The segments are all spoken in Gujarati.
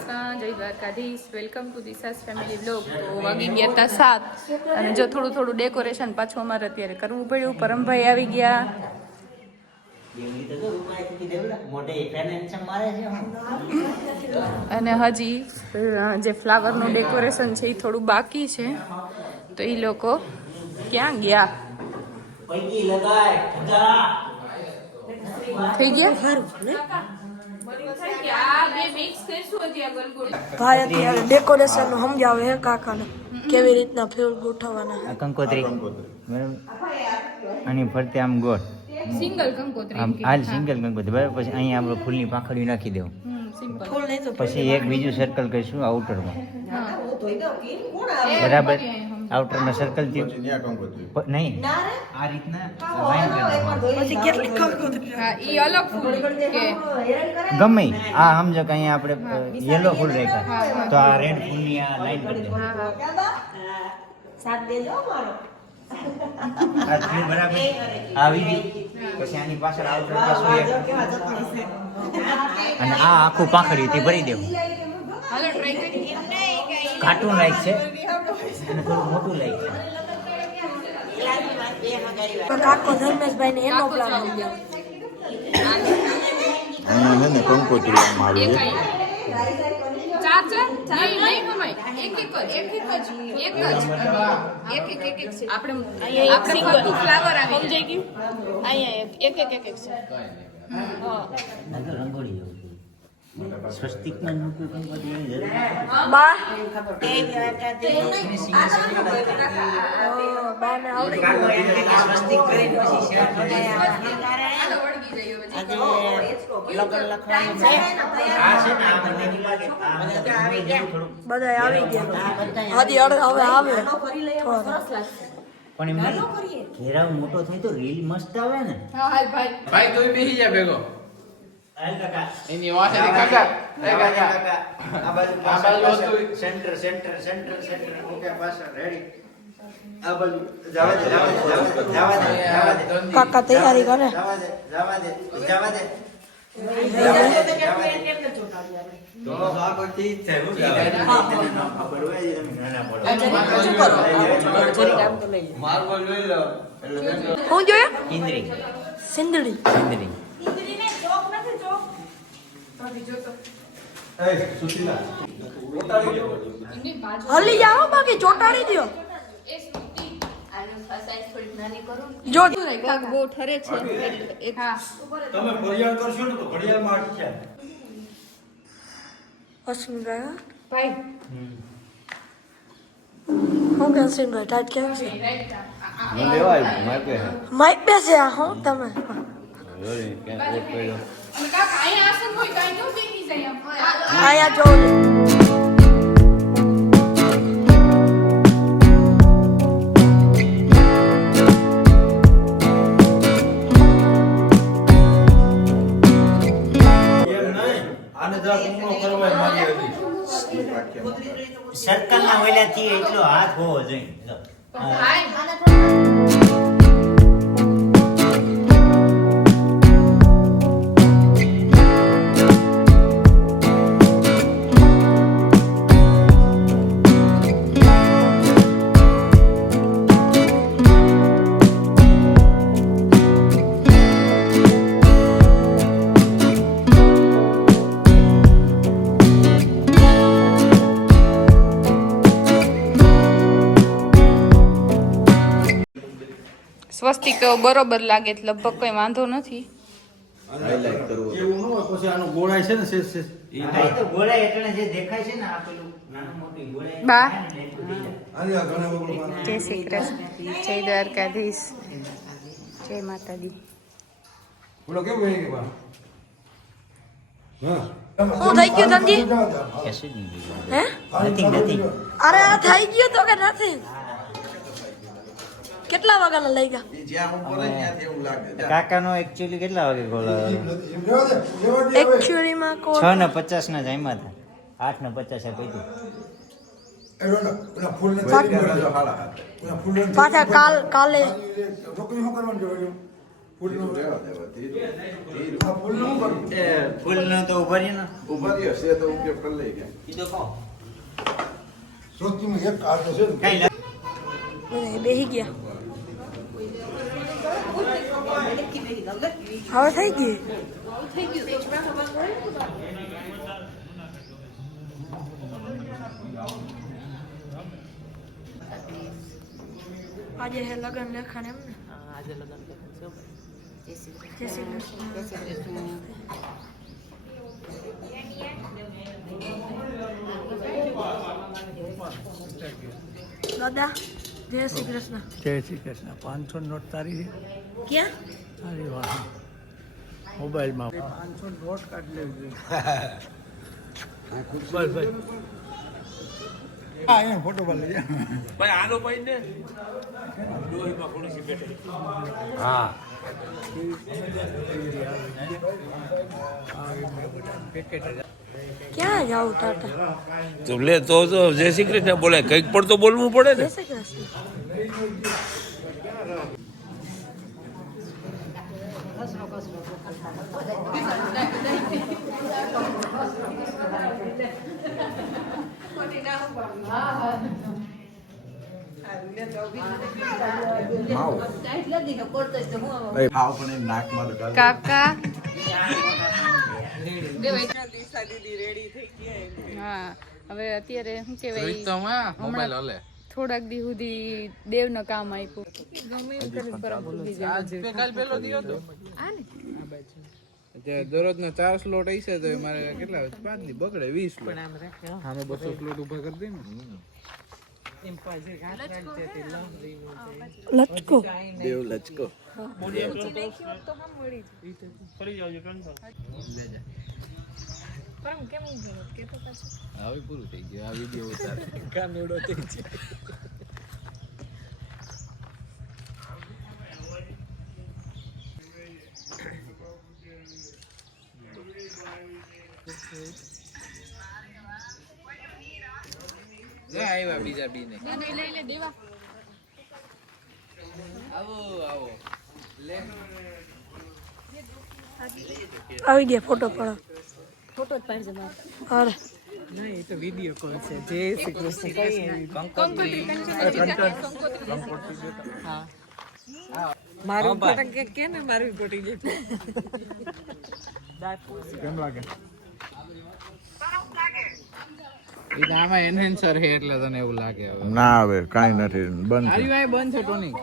કૃષ્ણ, જય Dwarkadhish. Welcome to Disha's family vlog. તો વાગી ગયા હતા 7 અને જો થોડું ડેકોરેશન પાછું અમારે અત્યારે કરવું પડ્યું. પરમભાઈ આવી ગયા અને હજી જે ફ્લાવરનું ડેકોરેશન છે એ થોડું બાકી છે. તો એ લોકો ક્યાં ગયા? થઈ ગયા ભાઈ અત્યારે ડેકોરેશન નું સમજાવે હે કાકાને કેવી રીતના ફૂલ ગોઠવવાના. કંકોત્રી અને ફરતે આમ ગોળ સિંગલ કંકોત્રી હાલ સિંગલ કંકોત્રી બરાબર. પછી અહીંયા આપણે ફૂલની પાંખડીઓ નાખી દેવું. ફૂલ નહીં તો પછી એક બીજું સર્કલ કરીશું આઉટરમાં બરાબર. આઉટરમાં સર્કલ થયું નહીં આ રીતના લાઈન પછી કેટલી કંકોત્રી હા ઈ અલગ ફૂલ કે ગમે આ સમજો કે અહીંયા આપણે યલો ફૂલ રાખ્યા તો આ રેડ ફૂલની આ લાઈન કરી દેવું. આ ફૂલ બરાબર આવી ગઈ. પછી આની પાછળ આઉટર પાછું એક અને આ આખું પાંખડીથી ભરી દેવું. હાલો ટ્રાય કરી. કાર્ટૂન લાઈક છે અને થોડું મોટું લાઈક છે. કાકો ધર્મેશભાઈ ને એનો પ્લાન સમજાવે. અહીંયા છે ને કંકોત્રી આમ આવી છે. ચાર નહીં હમાય એક આપણે સિંગલ ફ્લાવર આવી સમજાઈ ગયું. અહીંયા એક છે. રંગોળી જેવું છે. સ્વસ્તિકમાં મૂકવું કંકોત્રી જરૂર બા બા ને આવડે સ્વસ્તિક કરીને પછી શેર કરી બધા આવી ગયા. હજી હવે આવે પણ એમ ઘેરાવ મોટો થાય તો રીલ મસ્ત આવે ને. હા હાલ ભાઈ ભાઈ તું બેસી જા ભેગો હાલ કાકા એની વાસે કાકા એ કાકા આ બાજુ આ બાજુ હતું. સેન્ટર ઓકે પાછળ રેડી. આ બાજુ જવા દે કાકા તૈયારી કરે. જવા દે તો આ કોઈ છે ખબર હોય છે તમે નાના પડો માર્બલ લઈ લો હું જોયા ઇન્દ્રી સિંદડી હલી જાઓ બાકી ચોટાડી દો. જો કાક બહુ ઠરે છે એક હા તમે ઘડિયાળ કરશો ને તો ઘડિયાળમાં અટક્યા. અશ્વિનભાઈ ભાઈ હું કે અશ્વિનભાઈ ટાઈટ કેમ છે મને લેવાય માપે માઇક બેસે આ હું તમે જોરી ક્યાં કોટ પડ્યો. અને કાક અહીંયા આસન હોય કાઈ નો બેસી જાય આમ આયા જો એમ નહીં આને જરા પૂરો કરવા માંગે હતી. સર્કલ ના ઓલાથી એટલો હાથ હોવો જોઈએ. જો. ભાઈ સ્વસ્તિક તો બરોબર લાગે એટલે લગભગ કઈ વાંધો નથી. હાઇલાઇટ કરવું એવું ન હોય પછી આનું ગોળાઈ છે ને છે આ તો ગોળાઈ એટલે જે દેખાય છે ને આ પેલું નાનું મોટી ગોળાઈ બા. આની આ ઘણા વગર જય શ્રી કૃષ્ણ, જય દ્વારકાધીશ, જય માતાજી. બોલો કેમ ગઈ બા હા હું થઈ ગયું ધનજી એસિડ હે નથી અરે આ થઈ ગયું તો કે નથી. કેટલા વાગ્યાના લઈ ગયા? જ્યાં ઉપર ત્યાંથી એવું લાગે. કાકાનો એકચ્યુઅલી કેટલા વાગે ગોળ એકચ્યુઅલી માં કો 6:50 ના જામ્યા હતા. 8:50 પીધું. પાછા કાલે ફૂલનું રહેવા દેવા ફૂલનો તો ઉભા રહ્યો ને. ઉભા રહ્યો છે તો ઉપયોગ કરી લઈ ગયા સોચીમાં એક કાઢો છે ને. કઈ લા- બધા બેસી ગયા હવે થઈ ગઈ આજે હે લગન લેખાને એમ ને જય શ્રી કૃષ્ણ દાદા જય શ્રી કૃષ્ણ જય શ્રી કૃષ્ણ 500 નોટ તારી છે ક્યાં તારી વાત મોબાઈલમાં 500 નોટ કાઢી લેવી બસ બસ હા એ ફોટો પાડી લેજે ભાઈ આનો પાઈ ને ડોહીમાં પોલીસી બેઠી હા ક્યાં જાવ ટાટા તો લે તો જય શ્રી કૃષ્ણ બોલે કંઈક પણ તો બોલવું પડે ને જય શ્રી કૃષ્ણ ભાવ પણ એમ નાકમાં લગાવી કાકા હા હવે અત્યારે શું કહેવાય મોબાઈલ હલે થોડાક દી સુધી દેવનું કામ આપ્યું ગમે એવું કરે પરમ ભૂલી જાય. કાલ પેલો દિયો તો આ ને દરરોજ નો 4 સ્લોટ હશે તો મારે કેટલા 5 દી બગડે 20 સ્લોટ આમે 200 સ્લોટ ઉભા કરી દે ને લચકો દેવ લચકો હવે પૂરું થઈ ગયું આ વિડિયો ઉતાર કામેડો થઈ જાય આવ્યા બીજા બી ને લઈ લે દેવા આવો આવો લે આવી ગયા ફોટો પડો અરે ઈ તો આમાં એનહેન્સર છે એટલે તને એવું લાગે હવે ના આવે કાંઈ નથી બંધ આરી વાય બંધ છે ટોની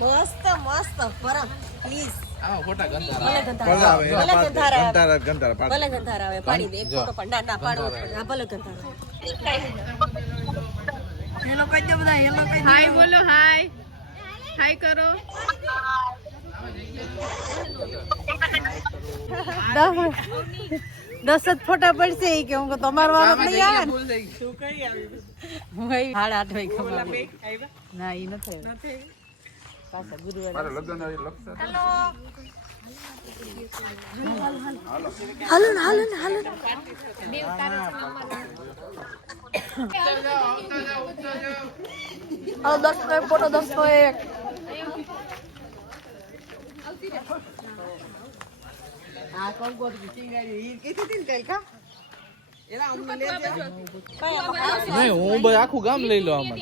મસ્ત મસ્ત પરમ પ્લીઝ આવો ફોટા ગંદા ભલે ગંધાર આવે ભલે ગંધાર આવે પાડી દે એક ફોટો પણ ના ના પાડવો પડે હા ભલે ગંધાર હેલો કહી દો બધા હેલો કહી દો હાય બોલો હાય હાય કરો દસ જ ફોટા પડશે કે હું તમારો વારો નહીં આવે ને ફૂલ થઈ ગઈ શું કઈ આવી હું 8:30 વાગે ખબર ના ઈ નથી પાછા ગુરુવારે મારે લગન આવી લક્ષ હાલો ને હાલો ને હાલો ને હાલો 10 નો એક ફોટો 10 નો એક આ કોણ કોણ ચિંગારી ઈ કીધી હતી ને કઈ કા એલા અમને લે દે નહીં હું ભાઈ આખું ગામ લઈ લો આમાં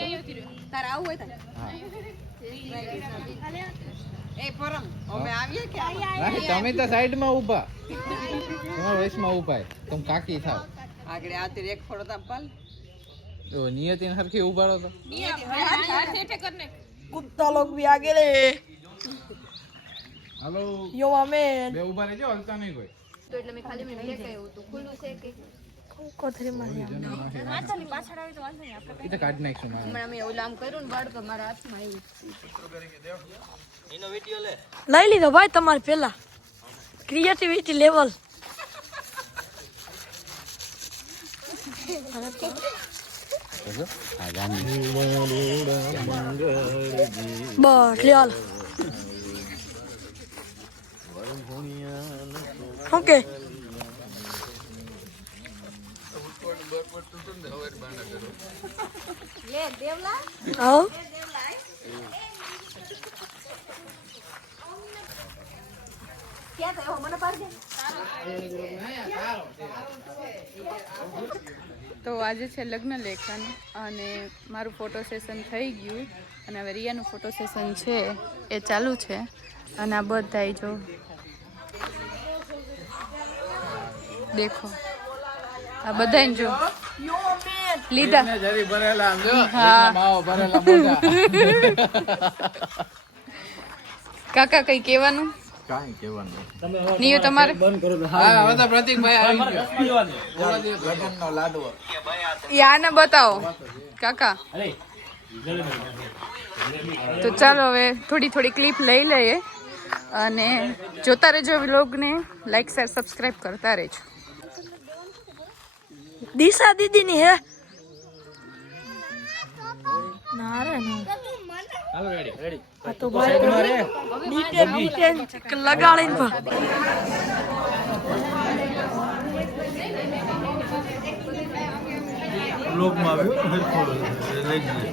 તારે આવું હોય તો એ પરમ અમે આવીએ કે નહીં તમે તો સાઈડમાં ઊભા તમારા વયસમાં ઊભા તમે કાકી થાવ આગળ આતે એક ફોટો તામ પાલ તો નિયતિને હરખી ઊભા રહો તો कुत्ता लोग भी आगे रे હાલો यो हमें બે ઊભા રહેજો હલતા નહીં કોઈ તો એટલે મેં ખાલી મેં દેખાયું હતું ખુલ્લું છે કે कोथरी मारी પાછળની પાછળ આવી તો વાંધો નહીં આપણે એ તો કાઢી નાખશું મારે હમણાં મેં ઓલામ કર્યું ને બાળ તો મારા હાથમાં આવ્યું લઈ લીધો ભાई તમારે પેલા ક્રિએટિવિટી લેવલ બસ લ્યો ઓકે હા તો આજે છે લગ્ન લેખન અને મારું ફોટો સેશન થઈ ગયું અને હવે રિયાનું ફોટો સેશન છે એ ચાલુ છે અને આ બધાય જો દેખો આ બધાય જો લીધા જરી ભરેલા આમ જો હા. માવો ભરેલા મોટા કાકા કઈ કહેવાનું કાંઈ કહેવાનું નિયો તમારે હા હવે તો પ્રતિકભાઈ આવી ગયો લગનનો લાડવો એ આને બતાવો કાકા તો ચાલો હવે થોડી થોડી ક્લિપ લઈ લઈએ અને જોતા રહેજો વ્લોગને લાઈક શેર સબસ્ક્રાઇબ કરતા રહેજો દિશા દીદીની હે ના રે ના આ તો ભાઈ લગાડીને બ્લોગમાં આવ્યું હેરફોલ લઈ જ લે.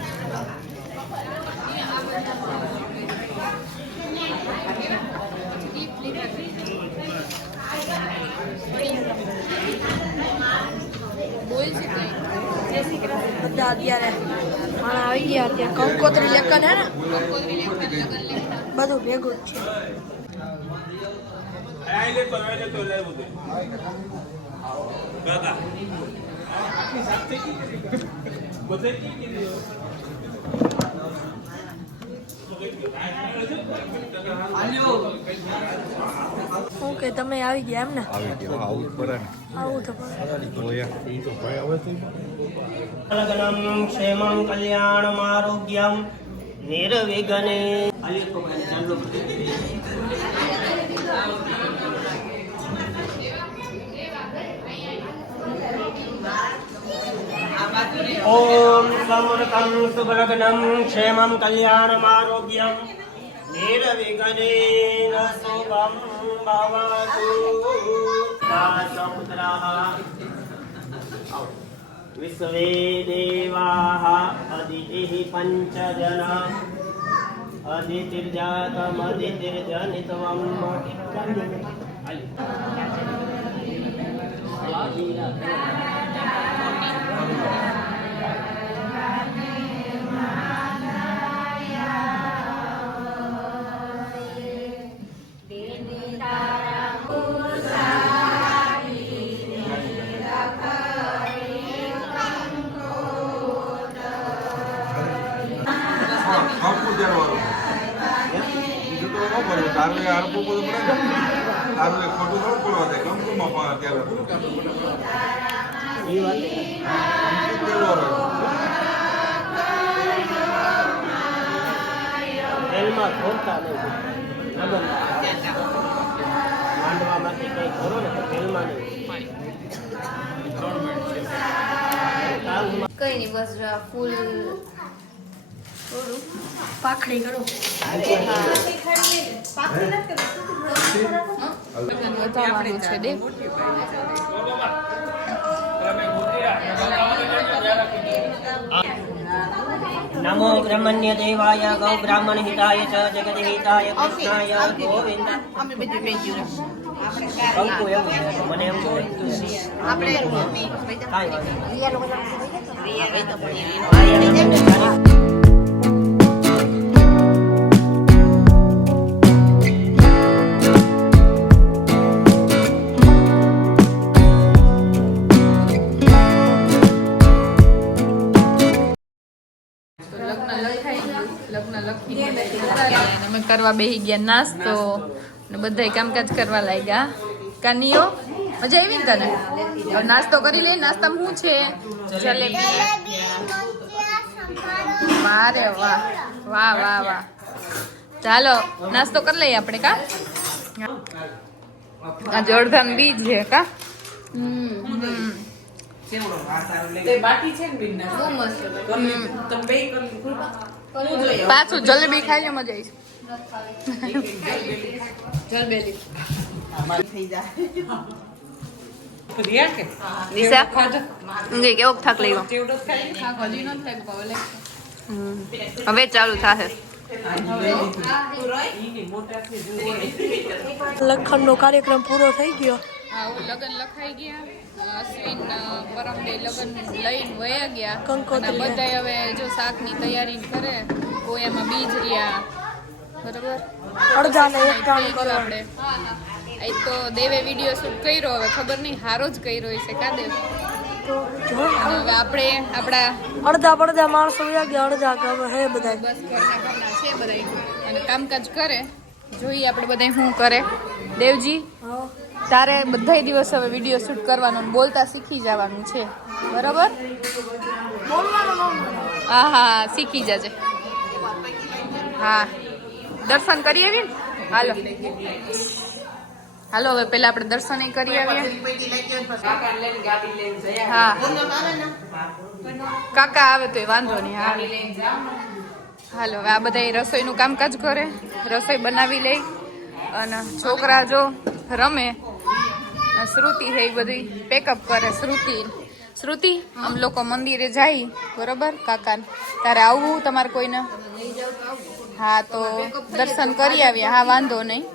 બધા અત્યારે માણા આવી ગયા અત્યારે કંકોત્રી લેકન હે ને બધું ભેગું જ છે ઓકે તમે આવી ગયા એમ ને આવું તો લગ્નમ ક્ષેમં કલ્યાણમારોગ્યમ નિર્વિઘ્ને ઓમ સમૃતમ શુભલગ્નમ ક્ષેમં કલ્યાણમારોગ્યમ નિર્વિઘ્નેન શુભમ ભવતુ દાસપુત્રઃ વિશ્વે દેવાઃ અદિતિઃ પંચજના અદિતિર્જાતમદિતિર્જનિતવમ તારું આરપું બધું પડે ને તારું ખોટું થોડું પડવા દે કંકુમાં ત્યારે તેલમાં ખોલતા નહીં માંડવામાંથી કંઈ કરો ને તો તેલમાં નહીં કઈ નહીં બસ જો આ ફૂલ થોડું પાખડી કરો વધારવાનું છે દે નમો બ્રહ્મણ્ય દેવાય ગૌ બ્રાહ્મણ હિતાય ચ જગત હિતાય કૃષ્ણાય ગોવિંદ અમે બધું લઈ ગયું કંકુ એવું છે મને એમ આપણે કાંઈ લગ્ન લખીને અમે કરવા બેસી ગયા નાસ્તો ને બધા કામકાજ કરવા લાગ્યા કાનીઓ મજા આવી ને તને હવે નાસ્તો કરી લે નાસ્તામાં શું છે જલેબી વારે વાહ વાહ વાહ વાહ ચાલો નાસ્તો કરી લઈએ આપણે કા આ જોરદાર બીજ છે કા પાછું જલેબી ખાઈ લે મજા આવી કેવો થાક લેવો હવે ચાલુ થશે લખનનો કાર્યક્રમ પૂરો થઈ ગયો. લગન લખાઈ ગયા અશ્વિન પરમ દે લગન લઈને વયા ગયા કંકોત્રી. બધા હવે જો શાકની તૈયારી કરે કોઈ એમાં બીજ રહ્યા બરાબર અડધાને એકટાણું કરવા. આપણે એક તો દેવે વિડીયો શૂટ કર્યો હવે ખબર નહીં હારો જ કર્યો હશે કા દેવ તો જો અને હવે આપણે આપણા અડધા પડધા માણસો વયા ગયા, અડધા ગામ હે બધા. બસ ઘરના છે બધા અને કામકાજ કરે જોઈએ આપણે બધા શું કરે દેવજી તારે બધા દિવસ હવે વિડીયો શૂટ કરવાનો ને બોલતા શીખી જવાનું છે બરાબર હા હા શીખી જજે હા દર્શન કરી આવીએ ને હાલો હાલો હવે પેલા આપણે દર્શન કરી આવીએ હા કાકા આવે તો વાંધો નહીં હા હાલો હવે આ બધા રસોઈનું કામકાજ કરે રસોઈ બનાવી લે અને છોકરા જો રમે શ્રુતિ છે એ બધી પેકઅપ કરે શ્રુતિ આમ લોકો મંદિરે જાય બરોબર કાકા તારે આવવું તમારે કોઈને હા તો દર્શન કરી આવીએ હા વાંધો નહીં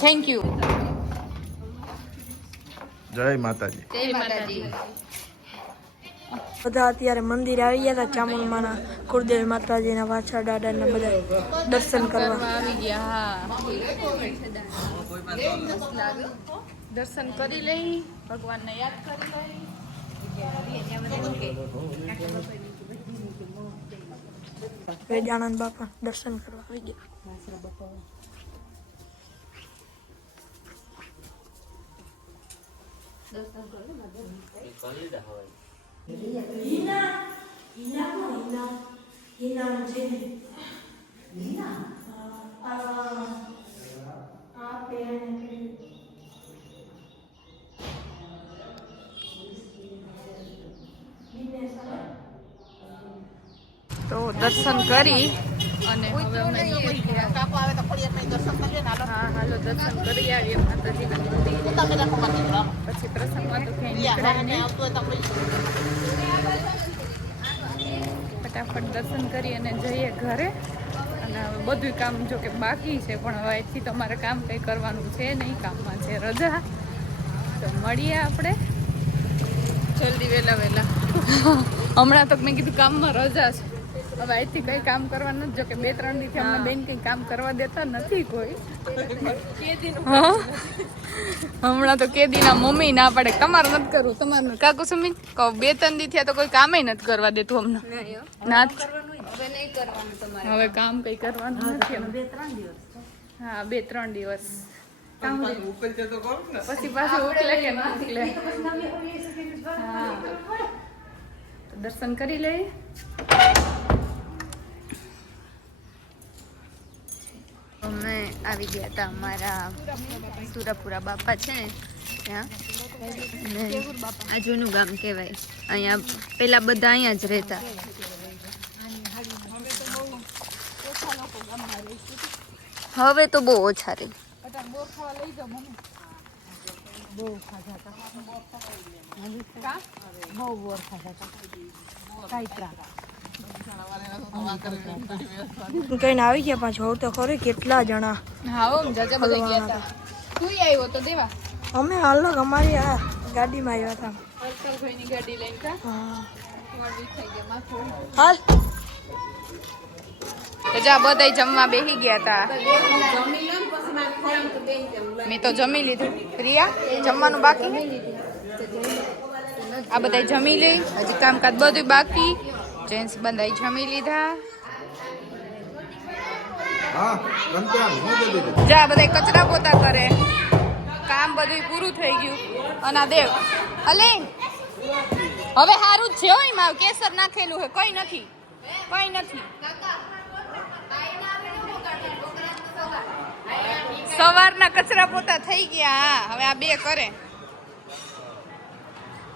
થેન્ક યુ જય માતાજી. જય માતાજી બધા અત્યારે મંદિરે આવી ગયા હતા ચામુંડમાના કુળદેવી માતાજીના વાછા દાદાના બધા દર્શન કરવા. આવી ગયા હા દર્શન કરી લઈ ભગવાનને યાદ કરી લઈ વેદાનંદ બાપા દર્શન કરવા આવી ગયા. તો દર્શન કરી અને હવે અમે નીકળી ગયા. હા હાલો દર્શન કરી આવીએ માતાજીના મંદિરે. પછી પ્રસંગમાં તો ક્યાંય નીકળાય નહીં. ફટાફટ દર્શન કરી અને જઈએ ઘરે. અને હવે બધું કામ જો કે બાકી છે પણ હવે અહીંથી તમારે કામ કંઈ કરવાનું છે નહીં, કામમાં છે રજા. તો મળીએ આપણે જલ્દી વહેલા હમણાં તો મેં કીધું કામમાં રજા છે હવે અહીંથી કંઈ કામ કરવાનું નથી. જો કે 2-3 દીથી અમને બેન કંઈ કામ કરવા દેતા નથી કોઈ. હમણાં તો કેદીના મમ્મી ના પાડે તમારે નથી કરવું તમારે કાકુ સમી કહો 2-3 દી થયા તો કોઈ કામે નથી કરવા દેતું અમને ના હવે કામ કઈ કરવાનું નથી હા 2-3 દિવસ પછી પાછું ઉકલે કે ના ઉકલે હા દર્શન કરી લઈ. અમે આવી ગયા હતા અમારા સુરાપુરા બાપા છે ને ત્યાં. આ જૂનું ગામ કહેવાય. અહીંયા પેલા બધા અહીંયા જ રહેતા. હવે તો બહુ ઓછા રહી. કઈને આવી ગયા પાછું હવે તો ખરી કેટલા જણા. હા જાજા બધા ગયા હતા. તું આવ્યો તો દેવા અમે હાલો અમારી આ ગાડીમાં આવ્યા હતા. હર્ષલભાઈની ગાડી લઈને કા હા વળી થઈ ગયા માથું. હાલ તો જા બધાય જમવા બેસી ગયા હતા. મેં તો જમી લીધું. પ્રિયા જમવાનું બાકી આ બધા જમી લે. હજી કામકાજ બધું બાકી. જેન્ટ્સ બધા જમી લીધા. હા રમતા હું દે દીધું. જા બધા કચરા પોતા કરે. કામ બધું પૂરું થઈ ગયું. અને આ દેવ અલે હવે સારું જ છે હો. એમાં કેસર નાખેલું છે કઈ નથી કઈ નથી. સવારના કચરા પોતા થઈ ગયા. હા હવે આ બે કરે.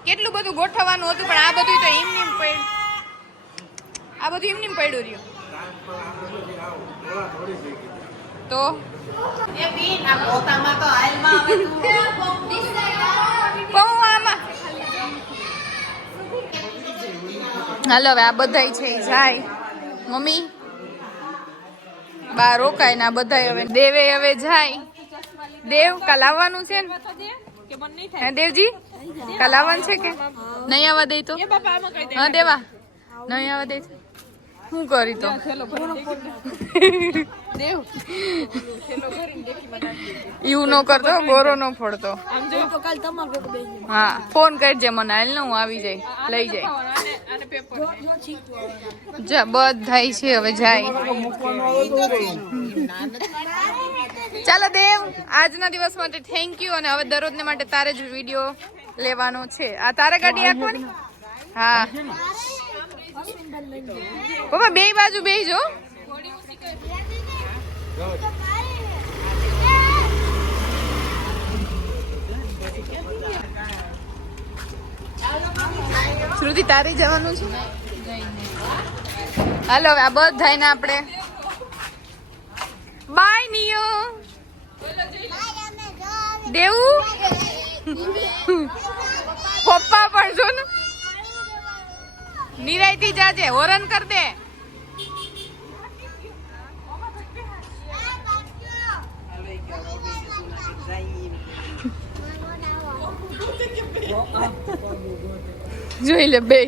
કેટલું બધું ગોઠવવાનું હતું પણ આ બધું તો એમનેમ પડ્યું. આ બધું એમનેમ પડ્યું રહ્યું. તો પૌવામાં હાલો હવે આ બધાય છે ઈ જાય. મમ્મી બા રોકાય ને આ બધાય હવે દેવે હવે જાય. દેવ કાલ આવવાનું છે ને? હે દેવજી કાલ આવવાનું છે કે નહીં આવવા દે તો? હા દેવા નહીં આવવા દે તો શું કરી તો? એવું ન કરતો, ગોરો ન ફોડતો. હા ફોન કરજે મને, હાલ ને હું આવી જાય લઈ જાય. જા બધાય છે હવે જાય. ચાલો દેવ આજના દિવસ માટે થેન્ક યુ. અને હવે દરરોજને માટે તારે જ વિડીયો લેવાનો છે. આ તારે ગાડી આપવાની? હા પપ્પા બે બાજુ બેસજો. શ્રુતિ તારે જવાનું છે? હાલો હવે આ બધાય ને આપણે બાય નિયો દેવું. પપ્પા પણ જો ને નિરાયતી જાજે, હોરન કર દે. જોઈ લે બે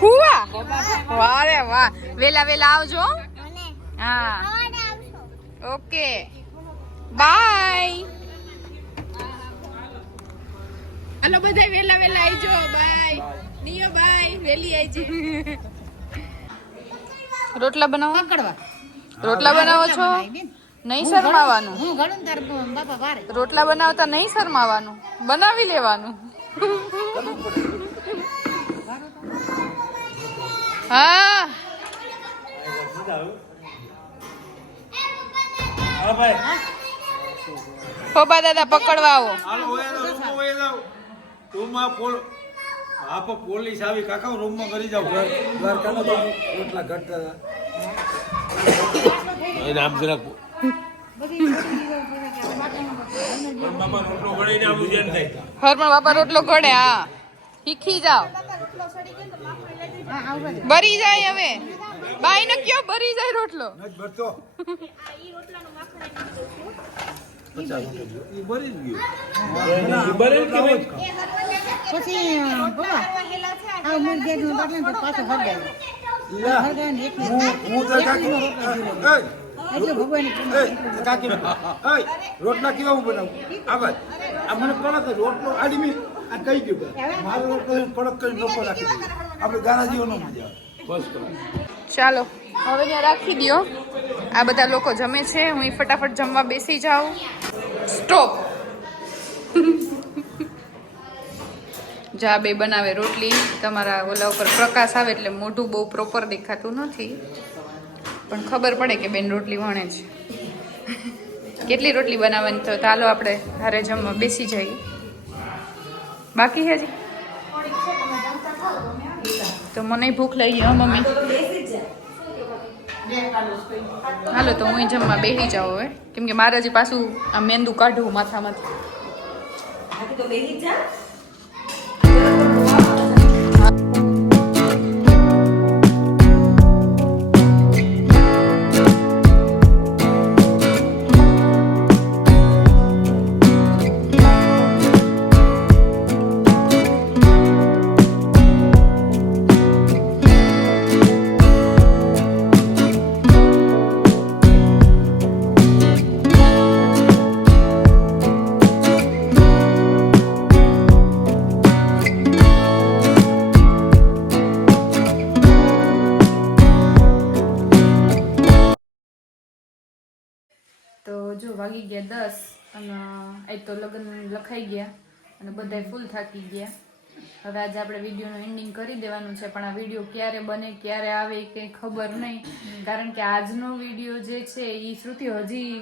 હુવા. વારે વાહ, વેલા વેલા આવજો. હા ઓકે બાય. હાલો બધા વેલા વેલા આવજો. By neo by. વેલી આવજે. રોટલા બનાવો? રોટલા બનાવો છો? નહીં શરમાવાનું. રોટલા બનાવતા નહીં શરમાવાનું, બનાવી લેવાનું. હા પપ્પા દાદા પકડવા આવો. પોલીસ આવી કાકા રૂમમાં કરી જાવ. રોટલા ઘટતા આમ જરાક હરમણ બાપા રોટલો ઘડે. હા શીખી જાઓ. બરી જાય હવે. બાઈ ને કયો બરી જાય રોટલો. રોટલા કેવા હું બનાવું? આ મને કડક રોટલો આડી આ કઈ ગયું મારો રોટલો કડક કરી લોકો રાખી દઈએ. આપણે ગાનાજીઓ નો મજા આવે. ચાલો હવે ત્યાં રાખી દો. આ બધા લોકો જમે છે, હું ફટાફટ જમવા બેસી જાઉં. સ્ટોપ. જા બે બનાવે રોટલી. તમારા ઓલા ઉપર પ્રકાશ આવે એટલે મોઢું બહુ પ્રોપર દેખાતું નથી, પણ ખબર પડે કે બેન રોટલી વણે છે. કેટલી રોટલી બનાવવાની તો ચાલો આપણે ઘરે જમવા બેસી જઈએ. બાકી હજી તો મને ભૂખ લાગી. હા મમ્મી હાલો તો હું જમવા બેસી જાઉં હવે, કેમ કે મારે હજી પાછું આ મેંદુ કાઢવું માથામાંથી. તો જો વાગી ગયા 10 અને આજ તો લગ્ન લખાઈ ગયા અને બધાય ફૂલ થાકી ગયા. હવે આજે આપણે વિડીયોનું એન્ડિંગ કરી દેવાનું છે, પણ આ વિડીયો ક્યારે બને ક્યારે આવે એ કંઈ ખબર નહીં, કારણ કે આજનો વિડીયો જે છે એ શ્રુતિ હજી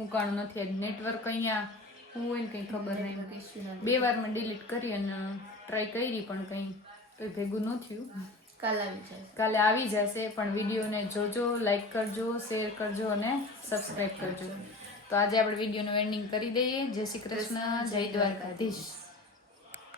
મૂકાણો નથી. આજ નેટવર્ક અહીંયા હું હોય ને કંઈ ખબર નહીં. 2 વારમાં ડિલીટ કરી અને ટ્રાય કરી પણ કંઈ ભેગું ન થયું. કાલે આવી જશે, પણ વિડીયોને જોજો, લાઈક કરજો, શેર કરજો અને સબસ્ક્રાઈબ કરજો. તો આજે આપણે વિડીયોનું એન્ડિંગ કરી દઈએ. જય શ્રી કૃષ્ણ, જય દ્વારકાધીશ.